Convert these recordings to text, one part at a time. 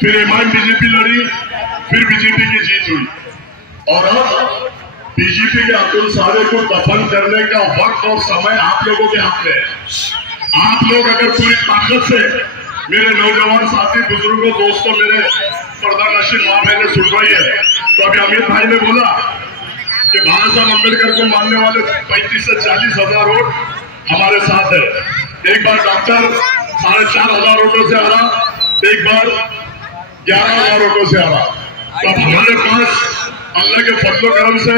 फिर MIM BJP लड़ी, फिर बीजेपी की जीत हुई और अब बीजेपी के अतुल सावे को दफन करने का वक्त और समय आप लोगों के हाथ में है। आप लोग अगर पूरी ताकत से मेरे नौजवान साथी, बुजुर्गों, दोस्तों, मेरे पर्दानशीन माँ बहने सुन रही है, तो अभी अमित भाई ने बोला कि बाबा साहब अम्बेडकर को मानने वाले 35 से 40 हजार वोट हमारे साथ है। एक बार डॉक्टर 4,500 वोटों से हारा, एक बार 11,000 वोटों से हारा। तो अब हमारे पास अल्लाह के फजलो करम से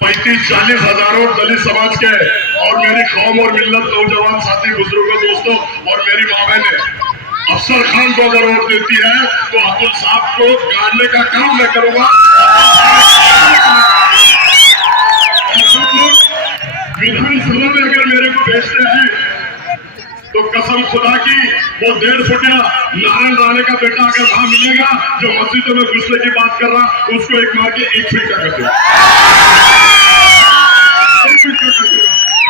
35-40 हजार वोट दलित समाज के और मेरी कौम और मिल्लत, नौजवान साथी, बुजुर्गों, दोस्तों और मेरी माँ बहने अफसर खान को अगर वोट देती है तो अतुल साहब को गाड़ने का काम मैं करूंगा। विधानसभा में अगर मेरे को भेजते हैं तो कसम खुदा की वो 1.5 फुटिया नारायण राणे का बेटा अगर वहां मिलेगा जो मस्जिदों में घुसने की बात कर रहा, उसको एक मार के 1 फीट का कर दूंगा।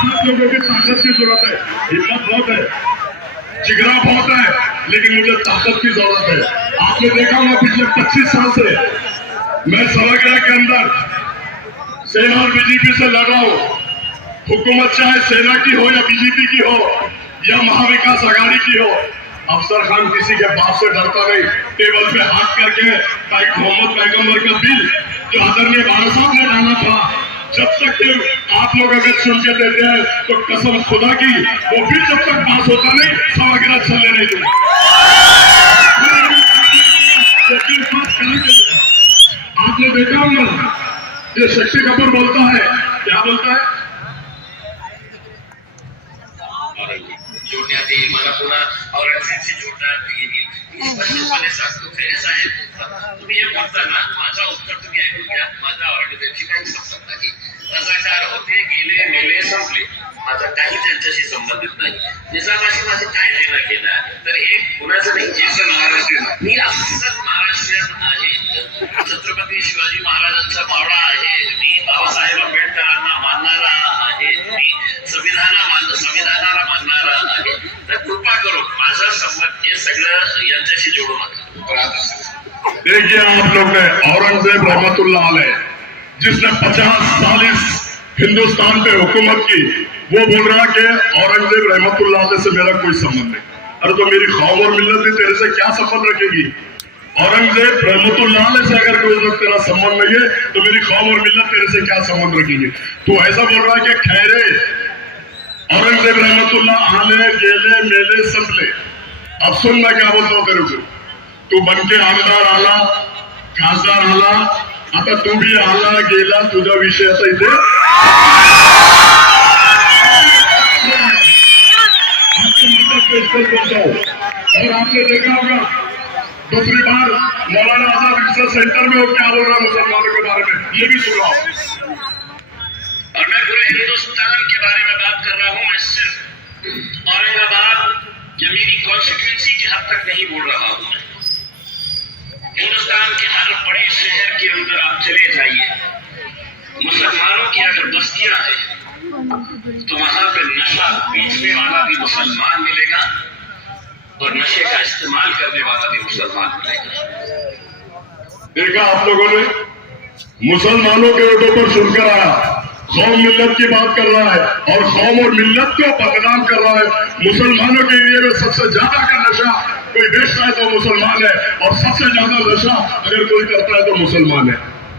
आप लोगों की ताकत की जरूरत है, हिम्मत बहुत है, जिगरा बहुत है, लेकिन मुझे ताकत की जरूरत है। आपने देखा होगा पिछले 25 साल से मैं सभागृह के अंदर सेना और बीजेपी से लड़ रहा हूं। हुकूमत चाहे सेना की हो या बीजेपी की हो या महाविकास आघाड़ी की हो, अफसर खान किसी के बाप से डरता नहीं। टेबल पे हाथ करके मोहम्मद पैगंबर का बिल जो आदरणीय बाबा साहब ने डाला था, जब तक कि आप लोग अगर सुन के देते हैं तो कसम खुदा की वो बिल जब तक पास होता नहीं, सभागृह चलने नहीं दूंगा। आपने देखा होगा ये शक्ति कपूर बोलता है, क्या बोलता है? जोडण्यात येईल, मला पुन्हा औरंगजेबशी जोडण्यात येईल, स्पष्टपणे सांगतो. खरे साहेब, तुम्ही हे बोलताना माझा उत्तर तुम्ही ऐकून घ्या. माझा औरंगजेबशी काही संबंध नाही. रजाकार होते, गेले, मेले, संपले. माझा काही त्यांच्याशी संबंधित नाही. निजामाशी माझं काय लेणं घेणं? तर हे कुणाचं नाही, जे महाराष्ट्रीयन. मी असंच महाराष्ट्रीयन आहे. छत्रपती शिवाजी महाराजांचा मावळा आहे. मी बाबासाहेब आंबेडकरांना मानणारा आहे. मी संविधानाला मानणारा आहे. तर कृपा करून माझा संबंध हे सगळं यांच्याशी जोडू नका. देखिए, आप लोग ने औरंगजेब रहमतुल्लाह अलैह, जिसने 50 साल इस हिंदुस्तान पे हुकूमत की, वो बोल रहा कि औरंगजेब रहमतुल्लाह अलैह से मेरा कोई संबंध नहीं। अरे तो मेरी कौम और मिल्लत भी तेरे से क्या संबंध रखेगी? औरंगजेब रहमतुल्लाह अलैह से अगर कोई वक्त तेरा संबंध नहीं है तो मेरी कौम और मिल्लत तेरे से क्या संबंध रखेगी? तो ऐसा बोल रहा है कि खैरे औरंगजेब रहमतुल्लाह आले, गेले, मेले, संपले। अब सुन मैं क्या बोलता हूं तेरे को, तू बनके आमदार आला, खासदार आला, आता तू भी आला गेला, तुझा विषय असा इथे बोलता हूं। और आपने देखा होगा दूसरी बार मौलाना आजाद रिसर्च सेंटर में वो क्या बोल रहा है मुसलमानों के बारे में, ये भी सुना। और मैं पूरे हिंदुस्तान के बारे में बात कर रहा हूं। मैं सिर्फ औरंगाबाद या मेरी कॉन्स्टिट्यूएंसी के हद तक नहीं बोल रहा हूं। हिंदुस्तान के हर बड़े शहर के अंदर आप चले जाइए, मुसलमानों की अगर बस्तियां हैं तो वहां पे नशा बेचने वाला भी मुसलमान मिलेगा और नशे का इस्तेमाल करने वाला भी मुसलमान मिलेगा। देखा आप लोगों ने, मुसलमानों के वोटों पर सुनकर आया, कौम मिल्लत की बात कर रहा है और कौम और मिल्लत को बदनाम कर रहा है। मुसलमानों के एरिया में सबसे ज्यादा का नशा कोई बेचता है तो मुसलमान है, और सबसे ज्यादा नशा अगर कोई करता है तो मुसलमान है।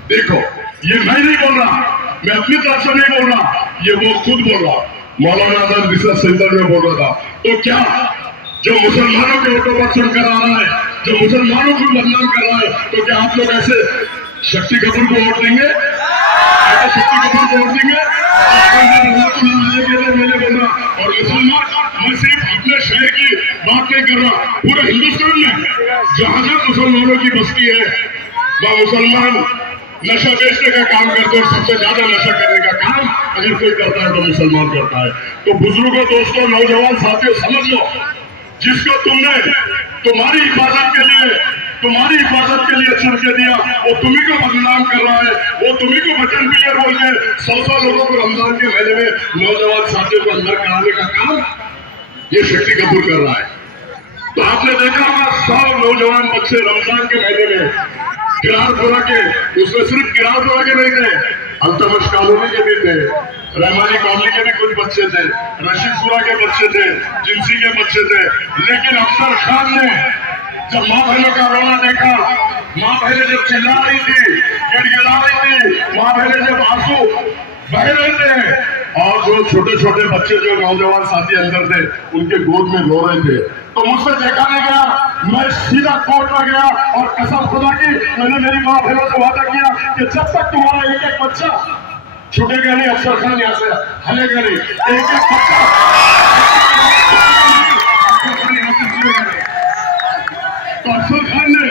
देखो, ये मैं नहीं बोल रहा, मैं अपनी तरफ से नहीं बोल रहा, ये वो खुद बोल रहा। मौलाना आजाद रिसर्च सेंटर में बोल रहा था। तो क्या जो मुसलमानों के वोटों पर सुनकर आ रहा है, जो मुसलमानों को बदनाम कर रहा है, तो क्या आप लोग ऐसे शक्ति कपूर को वोट देंगे? शक्ति कपूर को वोट देंगे? मैंने बोला, और मुसलमान, मैं सिर्फ अपने शहर की बात नहीं कर रहा, पूरे हिंदुस्तान में जहां जहां मुसलमानों की बस्ती है वहां मुसलमान नशा बेचने का काम करते हैं। सबसे ज्यादा नशा करने का काम अगर कोई करता है तो मुसलमान करता है। तो बुजुर्गों, दोस्तों, नौजवान साथियों, समझ लो, जिसको तुमने तुम्हारी हिफाजत के लिए चुन के दिया, वो तुम्ही को बदनाम कर रहा है, वो तुम्ही को बटन प्लेयर बोल के 100 लोगों को रमजान के महीने में नौजवान साथियों को अंदर कराने का काम ये शक्ति कपूर कर रहा है। तो आपने देखा होगा 100 नौजवान बच्चे रमजान के महीने में किरारपुरा के, उसमें सिर्फ किरारपुरा के नहीं थे, अल्तमश कॉलोनी के भी थे, रहमानी कॉलोनी के भी कुछ बच्चे थे, रशीदपुरा के बच्चे थे, जिंसी के बच्चे थे। लेकिन अफसर खान ने जब माँ बहनों का रोना देखा, माँ बहनें जब चिल्ला रही थी, गिड़गिड़ा रही थी, माँ बहनें जब आंसू बह रहे थे, और जो छोटे छोटे बच्चे जो नौजवान साथी अंदर थे उनके गोद में रो रहे थे, तो मुझसे देखा नहीं गया। मैं सीधा कोर्ट में गया और कसम खुदा की मैंने मेरी माँ बहनों से वादा किया कि जब तक तुम्हारा एक एक बच्चा छूटेगा नहीं, अफसर खान यहाँ से हलेगा नहीं, एक एक बच्चा। तो अफसर खान ने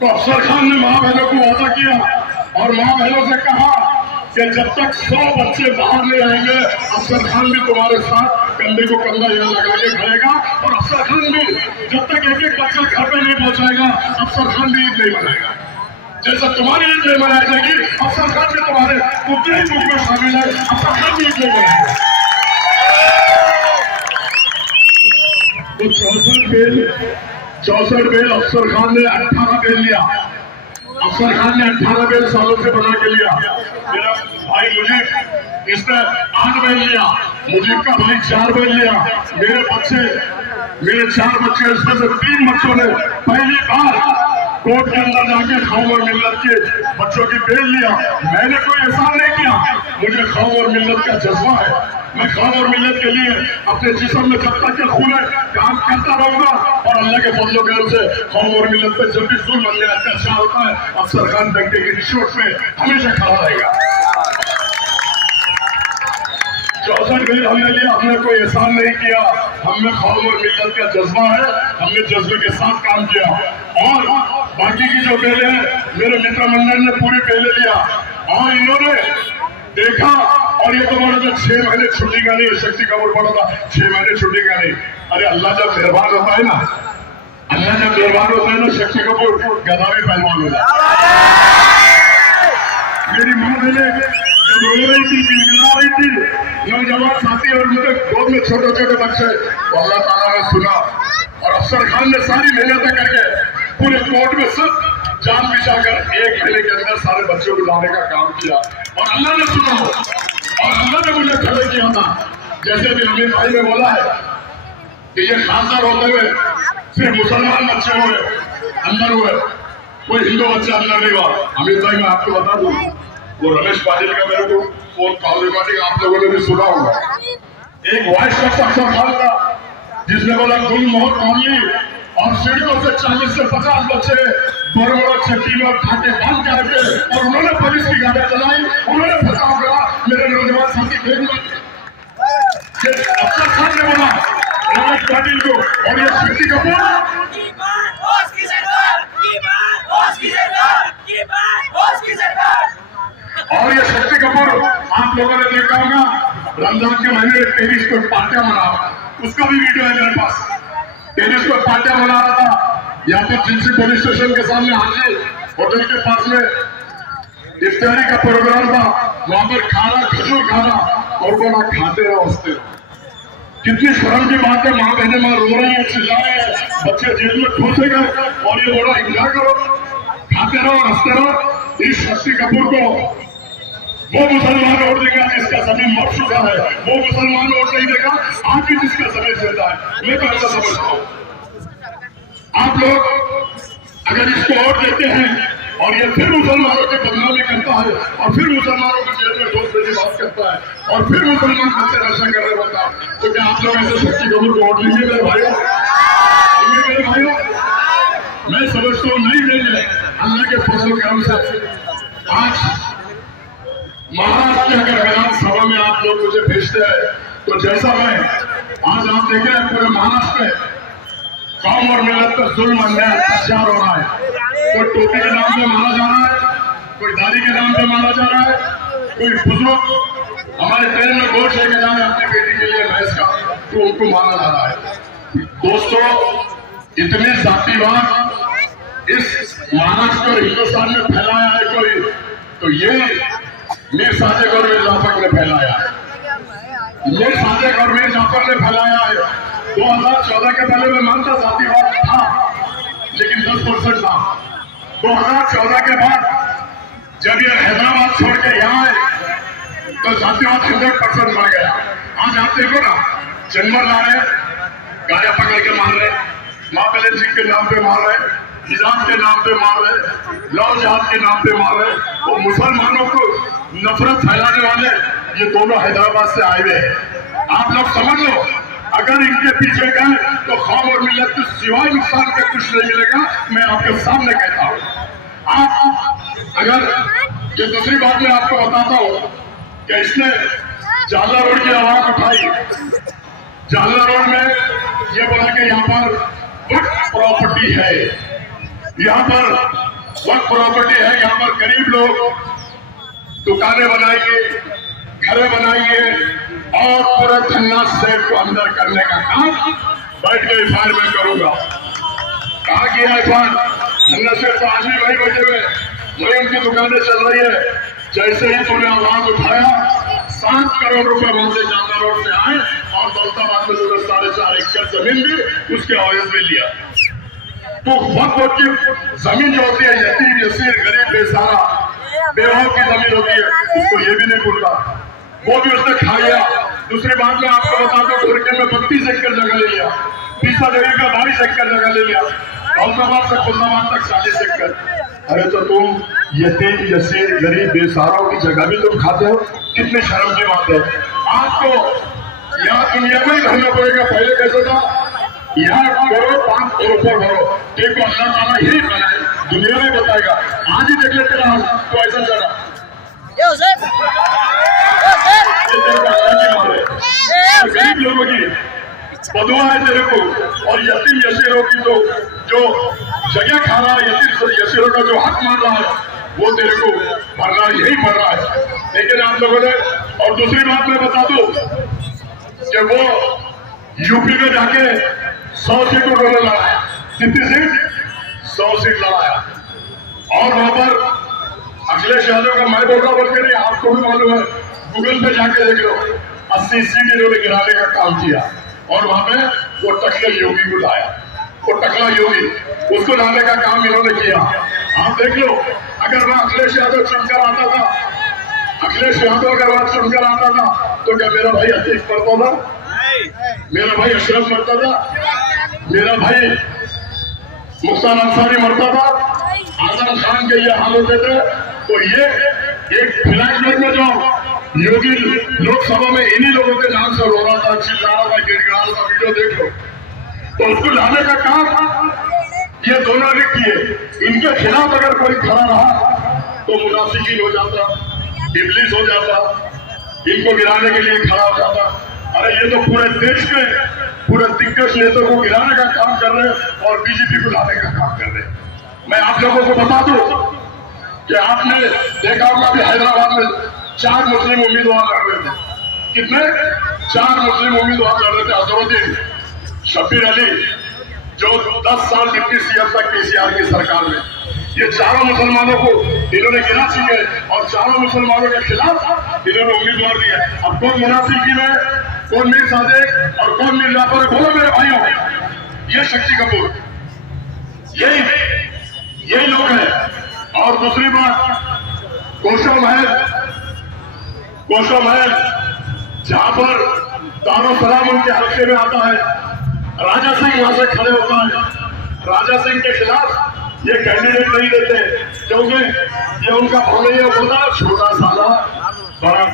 तो अफसर खान ने माँ बहनों को वादा किया और माँ बहनों से कहा कि जब तक 100 बच्चे बाहर नहीं आएंगे, अफसर खान भी तुम्हारे साथ कंधे को कंधा यहाँ लगा के खड़ेगा, और अफसर खान भी जब तक एक एक बच्चा घर पे नहीं पहुंचाएगा, अफसर खान भी ईद नहीं मनाएगा। जैसा तुम्हारी ईद नहीं मनाई जाएगी, अफसर खान भी तुम्हारे उतने ही दुख में शामिल है, अफसर खान भी ईद नहीं मनाएगा। तो 64 बेल अफसर खान ने 18 बेल लिया। अफसर खान ने 18 बेल सालों से बना के लिया। मेरा भाई मुझे इसने 8 बेल लिया, मुझे का भाई 4 बेल लिया। मेरे 4 बच्चे, इसमें से 3 बच्चों ने पहली बार कोर्ट के अंदर जाके कौम और मिल्लत के बच्चों की बेल लिया। मैंने कोई एहसान नहीं किया, मुझे कौम और मिल्लत का जज्बा है। मैं कौम और मिल्लत के लिए अपने जिस्म में जब तक के खून है काम करता रहूंगा, और अल्लाह के फजल करम से कौम और मिल्लत पे जब भी जुल्म अन्याय अत्याचार होता है, अफसर खान डंके की रिश्वत में हमेशा खड़ा रहेगा। 64 बेल हमने लिया, हमने कोई एहसान नहीं किया, हमने कौम और मिल्लत का जज्बा है, हमने जज्बे के साथ काम किया। और बाकी की जो बेलें हैं, मेरे मित्र मंडल ने पूरी बेलें लिया, और इन्होंने देखा, और ये तो बोला था 6 महीने छुट्टी का नहीं, शक्ति कपूर पड़ा था 6 महीने छुट्टी का नहीं। अरे अल्लाह जब मेहरबान होता है ना, अल्लाह जब मेहरबान होता है ना, शक्ति कपूर गदा भी पहलवान हो जाता है। मेरी माँ बहने जब रो रही थी, गिड़गिड़ा रही थी, नौजवान साथी और उनके गोद में छोटे छोटे बच्चे, तो अल्लाह ताला ने सुना, और अफसर खान ने सारी मेहनतें करके पूरे कोर्ट में सब जान बिछाकर 1 महीने के अंदर सारे बच्चों को लाने का काम किया, और अल्लाह ने सुना, और अल्लाह ने मुझे खड़े किया था। जैसे भी अमीर भाई ने बोला है कि ये खासदार होते हुए सिर्फ मुसलमान बच्चे हुए अंदर हुए, कोई हिंदू बच्चा अंदर नहीं हुआ। अमीर भाई मैं आपको बता दूं, वो रमेश पाटिल का मेरे को फोन कॉल रिकॉर्डिंग आप लोगों ने भी सुना होगा। एक वॉइस का अफसर खान था जिसने बोला गुल मोहर कॉलोनी और सीढ़ियों से 40 से 50 बच्चे बड़े छट्टी में ठाके बंद करके, और उन्होंने पुलिस की गाड़ियां चलाई, उन्होंने फंसाव करा मेरे नौजवान साथी भेज अफसर खान ने बोला रमेश पाटिल को, और ये शक्ति कपूर और ये शक्ति कपूर आप लोगों ने देखा होगा रमजान के महीने में टेनिस को पार्टियां मना, उसका भी वीडियो है मेरे पास। टेनिस को पार्टियां मना रहा था यहाँ पर जिंसी पुलिस स्टेशन के सामने, हाजी होटल के पास में इफ्तारी का प्रोग्राम था, वहां पर खाना खजूर खाना, और बोला खाते रहो हंसते रहो। कितनी शर्म की बात है, माँ बहने माँ रो रही है, चिल्ला रहे हैं, बच्चे जेल में ठूसे गए, और ये बोला एंजॉय करो, खाते रहो हंसते रहो। इस शक्ति कपूर को वो मुसलमान वोट देगा जिसका जमीन मर चुका है, वो मुसलमान वोट नहीं देगा आज भी जिसका जमीन जिंदा है। मैं तो ऐसा समझता हूँ, आप लोग अगर इसको वोट देते हैं और ये फिर मुसलमानों की बदनामी करता है, और फिर मुसलमानों को जेल में ठोस देने की बात करता है, और फिर मुसलमान बच्चे नशा कर रहे होता है, तो क्या आप लोग ऐसे शक्ति कपूर को वोट देंगे मेरे भाइयों? मेरे भाइयों मैं समझता हूँ नहीं देंगे। अल्लाह के फजल करम से आज महाराष्ट्र की अगर विधानसभा में आप लोग मुझे भेजते हैं, तो जैसा मैं आज आप देख रहे हैं पूरे महाराष्ट्र में कौम और मिल्लत पर जुल्म अन्याय अत्याचार हो रहा है। कोई टोपी के नाम पे मारा जा रहा है, कोई दाढ़ी के नाम पे मारा जा रहा है, कोई बुजुर्ग हमारे ट्रेन में गोश्त लेके जा रहे हैं अपनी बेटी के लिए भैंस का, तो उनको मारा जा रहा है। दोस्तों इतनी जातिवाद इस महाराष्ट्र और हिंदुस्तान में फैलाया है कोई, तो ये मीर सादिक और मीर जाफर ने फैलाया है। मीर सादिक और मीर जाफर ने फैलाया है। 2014 के पहले मैं मानता जातिवाद था, लेकिन 10% था। 2014 के बाद जब ये हैदराबाद छोड़ के यहाँ आए तो जातिवाद 100% बढ़ गया। आज आप देखो ना, जनवर ला रहे, गाड़ियां पकड़ के मार रहे, माँ पहले सिंह के नाम पे मार रहे, हिजाब के नाम पे मार रहे, लव जिहाद के नाम पे मार रहे। वो मुसलमानों को नफरत फैलाने वाले ये दोनों हैदराबाद से आए हुए हैं। आप लोग समझ लो, अगर इनके पीछे गए तो कौम और मिल्लत को सिवाय नुकसान का कुछ नहीं मिलेगा। मैं आपके सामने कहता हूँ। आप अगर ये दूसरी बात मैं आपको बताता हूँ कि इसने जाला रोड की आवाज उठाई। जाला रोड में ये बोला कि यहाँ पर वक्फ प्रॉपर्टी है, यहाँ पर वक्फ प्रॉपर्टी है, यहाँ पर गरीब लोग दुकानें बनाएंगे, घरें बनाएंगे और पूरा धन्ना सेठ को अंदर करने का काम बैठ के एफआईआर में करूंगा। कहा किया एफआईआर? धन्ना सेठ तो आज भी वही बैठे हुए, वही उनकी दुकानें चल रही है। जैसे ही तूने आवाज उठाया, 7 करोड़ रुपए वहां से जाला रोड से आए और दौलताबाद में जो 4.5 एकड़ जमीन भी उसके हवाले में लिया। तो वक्त की जमीन जो होती है, यतीम यसीर गरीब बेसहारा बेवाओं की जमीन होती है, उसको ये भी नहीं भूलता, वो भी उसने खा लिया। दूसरी बात में आपको बता दो, घुरके में 32 एकड़ जगह ले लिया, पीसा देवी का 22 एकड़ जगह ले लिया, दौलताबाद से खुलनाबाद तक 40 एकड़। अरे तो तुम यतीम यसीर गरीब बेसहारों की जगह भी तुम खाते हो, कितनी शर्म की बात है। आपको यहाँ दुनिया में ही रहना पड़ेगा। पहले कैसे था, यहाँ करो 5 करोड़ भरो, देखो अल्लाह ताला यही बनाए, दुनिया में बताएगा। आज ही देख लेते रहो तो ऐसा चला गरीब लोगों की बदुआ है तेरे को, और यतीम यसीरों की तो जो जगह खा रहा है, यतीम यसीरों का जो हक मार रहा है, वो तेरे को भरना यही भर रहा है। लेकिन आप लोगों ने, और दूसरी बात मैं बता दूं कि वो यूपी में जाके 100 सीट उन्होंने लड़ाया। कितनी सीट? 100 सीट लड़ाया। और वहां पर अखिलेश यादव का मैं बोल रहा बोल के नहीं, आपको भी मालूम है, गूगल पे जाके देख लो, 80 सीट इन्होंने गिराने का काम किया। और वहां पे वो टकले योगी को लाया, वो टकला योगी, उसको लाने का काम इन्होंने किया। आप देख लो, अगर वह अखिलेश यादव चुनकर आता था, अखिलेश यादव अगर वहां चुनकर आता था, तो क्या मेरा भाई अतीक मरता था? मेरा भाई अशरफ मरता था? मेरा भाई मुख्तार अंसारी मरता था? आजम खान के ये हाल होते थे? तो ये एक फ्लैशबैक में जो योगी लोकसभा में इन्हीं लोगों के नाम से रो रहा था, चिल्ला रहा था, गिड़गिड़ा रहा था, वीडियो देख लो। तो उसको लाने का काम ये दोनों ने किए। इनके खिलाफ अगर कोई खड़ा रहा तो मुनाफिकीन हो जाता, इब्लिस हो जाता, इनको गिराने के लिए खड़ा हो जाता। अरे ये तो पूरे देश में पूरे दिग्गज नेताओं को गिराने का काम कर रहे हैं और बीजेपी को लाने का काम कर रहे हैं। मैं आप लोगों को बता दूं कि आपने देखा होगा कि हैदराबाद में 4 मुस्लिम उम्मीदवार लड़ रहे थे। कितने? 4 मुस्लिम उम्मीदवार लड़ रहे थे। अजहरुद्दीन, शब्बीर अली, जो 10 साल डिप्टी सीएम तक केसीआर की सरकार में, ये चारों मुसलमानों को इन्होंने गिरा चुके और चारों मुसलमानों के खिलाफ इन्होंने उम्मीदवार दिए। अब कौन मुनाफिकी में, कौन मीर सादिक और कौन मीर जाफर है? बोलो मेरे भाइयों, ये शक्ति कपूर, यही लोग हैं। और दूसरी बात, कोशो महल जहां पर दारो सलाम उनके हल्के में आता है, राजा सिंह वहां से खड़े होता है। राजा सिंह के खिलाफ ये कैंडिडेट नहीं देते, क्योंकि ये उनका भले होता है छोटा साला बड़ा